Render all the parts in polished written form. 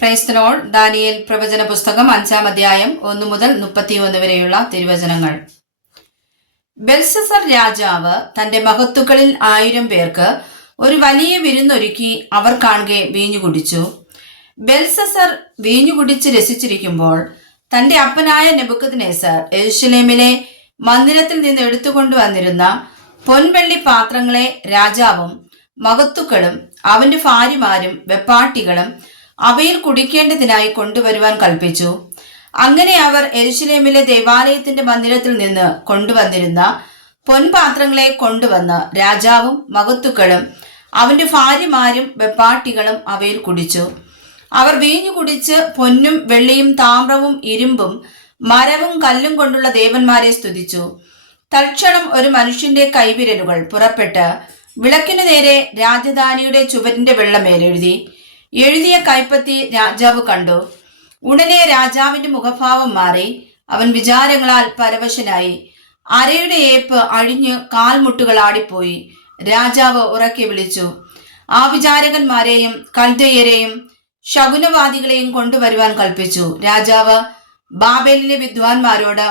Praise the Lord. Daniel പ്രവചന പുസ്തകം 5-ാം അധ്യായം 1 മുതൽ 31 വരെയുള്ള തിരുവചനങ്ങൾ. ബെൽശസ്സർ രാജാവ് തന്റെ മഹത്തുക്കളിൽ 1000 പേർക്ക് ഒരു വലിയ വിരുന്നൊരുക്കി അവർ കാണുകെ വീഞ്ഞു കുടിച്ചു. ബെൽശസ്സർ വീഞ്ഞു കുടിച്ച് രസിച്ചിരിക്കുമ്പോൾ തന്റെ അപ്പനായ നെബൂഖദ്നേസർ യെരൂശലേമിലെ മന്ദിരത്തിൽ നിന്ന് എടുത്തുകൊണ്ടുവന്നിരുന്ന പൊൻവെള്ളി പാത്രങ്ങളെ രാജാവും മഹത്തുക്കളും അവന്റെ ഭാര്യമാരും വെപ്പാട്ടികളും അവയിൽ കുടിക്കേണ്ടതിനായി കൊണ്ടുവരുവാൻ കൽപ്പിച്ചു. അങ്ങനെ അവർ യെരൂശലേമിലെ ദൈവാലയത്തിന്റെ മന്ദിരത്തിൽ നിന്ന് കൊണ്ടുവന്നിരുന്ന പൊൻപാത്രങ്ങളെ കൊണ്ടുവന്ന് രാജാവും മഹത്തുക്കളും അവന്റെ ഭാര്യമാരും വെപ്പാട്ടികളും അവയിൽ കുടിച്ചു. അവർ വീഞ്ഞു കുടിച്ച് പൊന്നും വെള്ളിയും താമ്രവും ഇരുമ്പും മരവും കല്ലും കൊണ്ടുള്ള ദേവന്മാരെ സ്തുതിച്ചു. തൽക്ഷണം ഒരു മനുഷ്യന്റെ കൈവിരലുകൾ പുറപ്പെട്ട് വിളക്കിനു നേരെ രാജധാനിയുടെ ചുവരിന്റെ വെള്ളമേലെഴുതി. എഴുതിയ കൈപ്പത്തി രാജാവ് കണ്ടു. ഉടനെ രാജാവിന്റെ മുഖഭാവം മാറി. അവൻ വിചാരങ്ങളാൽ പരവശനായി. അരയുടെ ഏപ്പ് അഴിഞ്ഞ് കാൽമുട്ടുകൾ ആടിപ്പോയി. രാജാവ് ഉറക്കെ വിളിച്ചു. ആ വിചാരകന്മാരെയും കൽദയരെയും ശകുനവാദികളെയും കൊണ്ടുവരുവാൻ കൽപ്പിച്ചു. രാജാവ് ബാബേലിലെ വിദ്വാൻമാരോട്,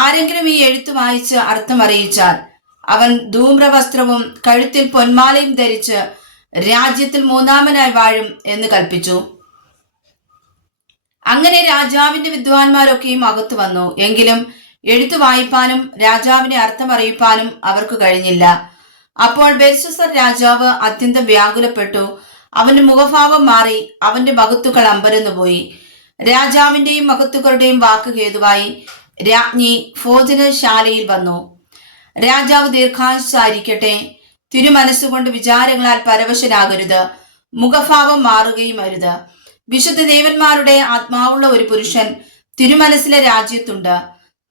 ആരെങ്കിലും ഈ എഴുത്ത് വായിച്ച് അർത്ഥം അറിയിച്ചാൽ അവൻ ധൂമ്രവസ്ത്രവും കഴുത്തിൽ പൊന്മാലയും ധരിച്ച് രാജ്യത്തിൽ 3-മനായി വാഴും എന്ന് കൽപ്പിച്ചു. അങ്ങനെ രാജാവിന്റെ വിദ്വാൻമാരൊക്കെയും അകത്തു വന്നു. എങ്കിലും എഴുത്തു വായിപ്പാനും രാജാവിനെ അർത്ഥം അറിയിപ്പാനും അവർക്ക് കഴിഞ്ഞില്ല. അപ്പോൾ ബെൽശസ്സർ രാജാവ് അത്യന്തം വ്യാകുലപ്പെട്ടു. അവന്റെ മുഖഭാവം മാറി. അവന്റെ മഹത്തുക്കൾ അമ്പരന്നുപോയി. രാജാവിന്റെയും മഹത്തുക്കളുടെയും വാക്ക് ഹേതുവായി രാജ്ഞി ഭോജനശാലയിൽ വന്നു. രാജാവ് ദീർഘായുസ്സായിരിക്കട്ടെ. തിരുമനസ്സുകൊണ്ട് വിചാരങ്ങളാൽ പരവശനാകരുത്. മുഖഭാവം മാറുകയും അരുത്. വിശുദ്ധ ദേവന്മാരുടെ ആത്മാവുള്ള ഒരു പുരുഷൻ തിരുമനസ്സിലെ രാജ്യത്തുണ്ട്.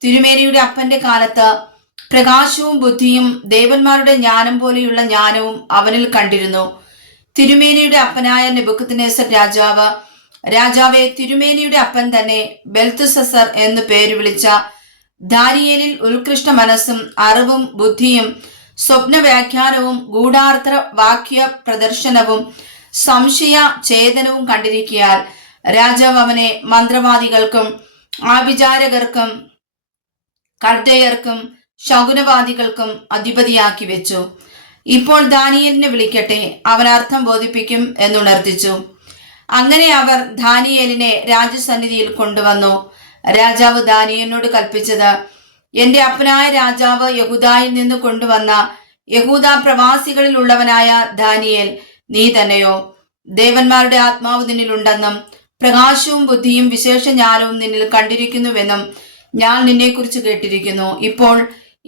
തിരുമേനിയുടെ അപ്പന്റെ കാലത്ത് പ്രകാശവും ബുദ്ധിയും ദേവന്മാരുടെ ജ്ഞാനം പോലെയുള്ള ജ്ഞാനവും അവനിൽ കണ്ടിരുന്നു. തിരുമേനിയുടെ അപ്പനായ നെബൂഖദ്നേസർ രാജാവെ, തിരുമേനിയുടെ അപ്പൻ തന്നെ ബെൽത്ശസ്സർ എന്ന് പേര് വിളിച്ച ദാനിയേലിൽ ഉത്കൃഷ്ട മനസ്സും അറിവും ബുദ്ധിയും സ്വപ്ന വ്യാഖ്യാനവും ഗൂഢാർത്ഥ വാക്യ പ്രദർശനവും സംശയ ഛേദനവും കണ്ടിരിക്കയാൽ രാജാവ് അവനെ മന്ത്രവാദികൾക്കും ആഭിചാരകർക്കും കൽദയർക്കും ശകുനവാദികൾക്കും അധിപതിയാക്കി വെച്ചു. ഇപ്പോൾ ദാനിയേലിനെ വിളിക്കട്ടെ, അവൻ അർത്ഥം ബോധിപ്പിക്കും എന്നുണർത്തിച്ചു. അങ്ങനെ അവർ ദാനിയേലിനെ രാജസന്നിധിയിൽ കൊണ്ടുവന്നു. രാജാവ് ദാനിയേലിനോട് കൽപ്പിച്ചത്, എന്റെ അപ്പനായ രാജാവ് യഹൂദായിൽ നിന്ന് കൊണ്ടുവന്ന യഹൂദ പ്രവാസികളിൽ ഉള്ളവനായ ദാനിയേൽ, നീ തന്നെയോ? ദേവന്മാരുടെ ആത്മാവ് നിന്നിലുണ്ടെന്നും പ്രകാശവും ബുദ്ധിയും വിശേഷ ജ്ഞാനവും നിന്നിൽ കണ്ടിരിക്കുന്നുവെന്നും ഞാൻ നിന്നെക്കുറിച്ച് കേട്ടിരിക്കുന്നു. ഇപ്പോൾ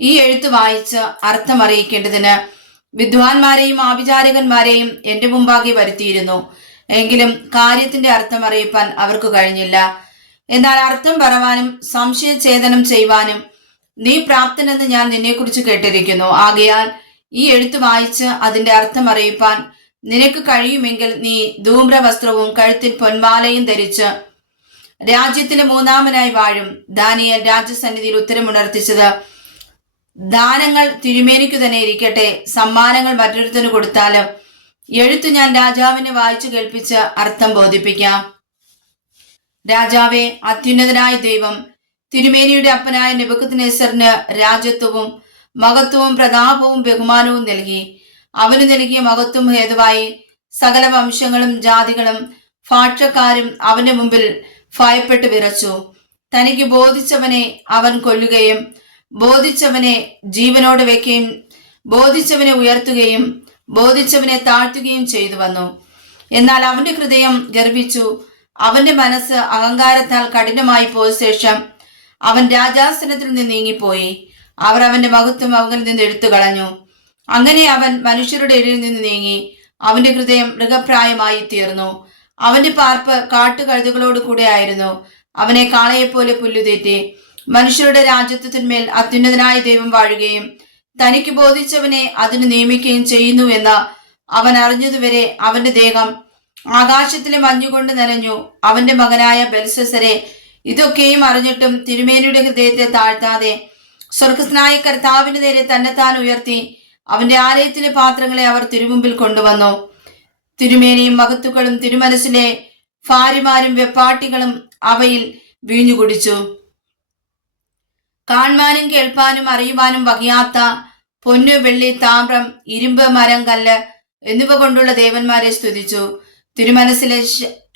ഈ എഴുത്ത് വായിച്ച് അർത്ഥം അറിയിക്കേണ്ടതിന് വിദ്വാൻമാരെയും ആഭിചാരകന്മാരെയും എന്റെ മുമ്പാകെ വരുത്തിയിരുന്നു. എങ്കിലും കാര്യത്തിന്റെ അർത്ഥം അറിയിപ്പാൻ അവർക്ക് കഴിഞ്ഞില്ല. എന്നാൽ അർത്ഥം പറവാനും സംശയഛേദനം ചെയ്യുവാനും നീ പ്രാപ്തനെന്ന് ഞാൻ നിന്നെക്കുറിച്ച് കേട്ടിരിക്കുന്നു. ആകയാൽ ഈ എഴുത്ത് വായിച്ച് അതിന്റെ അർത്ഥം അറിയിപ്പാൻ നിനക്ക് കഴിയുമെങ്കിൽ നീ ധൂമ്രവസ്ത്രവും കഴുത്തിൽ പൊന്മാലയും ധരിച്ച് രാജ്യത്തിലെ 3-മനായി വാഴും. ദാനിയേൽ രാജസന്നിധിയിൽ ഉത്തരമുണർത്തിച്ചത്, ദാനങ്ങൾ തിരുമേനിക്കു തന്നെ ഇരിക്കട്ടെ. സമ്മാനങ്ങൾ മറ്റൊരുത്തന് കൊടുത്താലും എഴുത്ത് ഞാൻ രാജാവിനെ വായിച്ചു കേൾപ്പിച്ച് അർത്ഥം ബോധിപ്പിക്കാം. രാജാവേ, അത്യുന്നതനായ ദൈവം തിരുമേനിയുടെ അപ്പനായ നെബൂഖദ്നേസറിന് രാജത്വവും മഹത്വവും പ്രതാപവും ബഹുമാനവും നൽകി. അവന് നൽകിയ മഹത്വം ഹേതുവായി സകല വംശങ്ങളും ജാതികളും ഭാഷക്കാരും അവന്റെ മുമ്പിൽ ഭയപ്പെട്ട് വിറച്ചു. തനിക്ക് ബോധിച്ചവനെ അവൻ കൊല്ലുകയും ബോധിച്ചവനെ ജീവനോട് വെക്കുകയും ബോധിച്ചവനെ ഉയർത്തുകയും ബോധിച്ചവനെ താഴ്ത്തുകയും ചെയ്തു വന്നു. എന്നാൽ അവന്റെ ഹൃദയം ഗർവിച്ചു. അവന്റെ മനസ്സ് അഹങ്കാരത്താൽ കഠിനമായി പോയ ശേഷം അവൻ രാജാസനത്തിൽ നിന്ന് നീങ്ങിപ്പോയി. അവർ അവന്റെ മഹത്വം അവനിൽ നിന്ന് എടുത്തു കളഞ്ഞു. അങ്ങനെ അവൻ മനുഷ്യരുടെ ഇടയിൽ നിന്ന് നീങ്ങി. അവന്റെ ഹൃദയം മൃഗപ്രായമായി തീർന്നു. അവന്റെ പാർപ്പ് കാട്ടുകഴുതുകളോട് കൂടെ ആയിരുന്നു. അവനെ കാളയെപ്പോലെ പുല്ലുതേറ്റി. മനുഷ്യരുടെ രാജ്യത്വത്തിന്മേൽ അത്യുന്നതനായ ദൈവം വാഴുകയും തനിക്ക് ബോധിച്ചവനെ അതിന് നിയമിക്കുകയും ചെയ്യുന്നു എന്ന് അവൻ അറിഞ്ഞതുവരെ അവന്റെ ദേഹം ആകാശത്തിലെ മഞ്ഞുകൊണ്ട് നനഞ്ഞു. അവന്റെ മകനായ ബെൽശസ്സരെ, ഇതൊക്കെയും അറിഞ്ഞിട്ടും തിരുമേനിയുടെ ഹൃദയത്തെ താഴ്ത്താതെ സ്വർഗസ്നായ കർത്താവിന് നേരെ തന്നെത്താൻ ഉയർത്തി അവന്റെ ആലയത്തിലെ പാത്രങ്ങളെ അവർ തിരുമുമ്പിൽ കൊണ്ടുവന്നു. തിരുമേനിയും മഹത്തുക്കളും തിരുമനസ്സിലെ ഭാര്യമാരും വെപ്പാട്ടികളും അവയിൽ വീഞ്ഞു കുടിച്ചു. കാണുവാനും കേൾപ്പാനും അറിയുവാനും വകയാത്ത പൊന്നു, വെള്ളി, താമ്രം, ഇരുമ്പ്, മരം, കല്ല് എന്നിവ കൊണ്ടുള്ള ദേവന്മാരെ സ്തുതിച്ചു. തിരുമനസ്സിലെ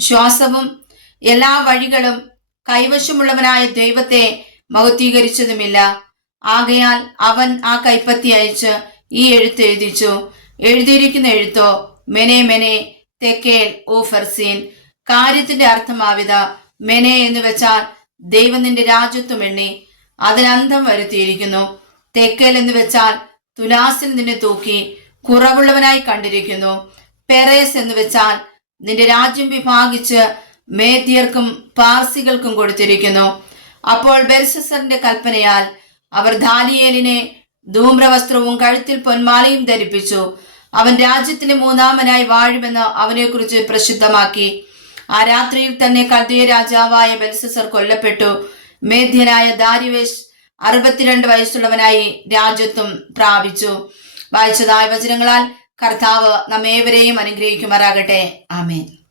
ശ്വാസവും എല്ലാ വഴികളും കൈവശമുള്ളവനായ ദൈവത്തെ മഹത്വീകരിച്ചതുമില്ല. ആകയാൽ അവൻ ആ കൈപ്പത്തി അയച്ച് ഈ എഴുത്ത് എഴുതിച്ചു. എഴുതിയിരിക്കുന്ന എഴുത്തോ മെനെ മെനെ തെക്കേൽ ഓ ഫർസീൻ. കാര്യത്തിന്റെ അർത്ഥമാവിത. മെനെ എന്ന് വെച്ചാൽ ദൈവം നിന്റെ രാജ്യത്വം എണ്ണി അതിനന്തം വരുത്തിയിരിക്കുന്നു. തെക്കേൽ എന്ന് വെച്ചാൽ തുലാസിൽ നിന്നെ തൂക്കി കുറവുള്ളവനായി കണ്ടിരിക്കുന്നു. പെറേസ് എന്ന് വെച്ചാൽ നിന്റെ രാജ്യം വിഭാഗിച്ച് മേദ്യർക്കും പാർസികൾക്കും കൊടുത്തിരിക്കുന്നു. അപ്പോൾ ബെൽശസ്സറിന്റെ കൽപ്പനയാൽ അവർ ദാനിയേലിനെ ധൂമ്രവസ്ത്രവും കഴുത്തിൽ പൊന്മാലയും ധരിപ്പിച്ചു. അവൻ രാജ്യത്തിന് മൂന്നാമനായി വാഴുമെന്ന് അവനെക്കുറിച്ച് പ്രസിദ്ധമാക്കി. ആ രാത്രിയിൽ തന്നെ കൽദയ രാജാവായ ബെൽശസ്സർ കൊല്ലപ്പെട്ടു. മേദ്യനായ ദാരിവേശ് 62 വയസ്സുള്ളവനായി രാജ്യത്വം പ്രാപിച്ചു. വായിച്ചതായ വചനങ്ങളാൽ കർത്താവ് നമ്മേവരെയും അനുഗ്രഹിക്കുമാറാകട്ടെ. ആമേൻ.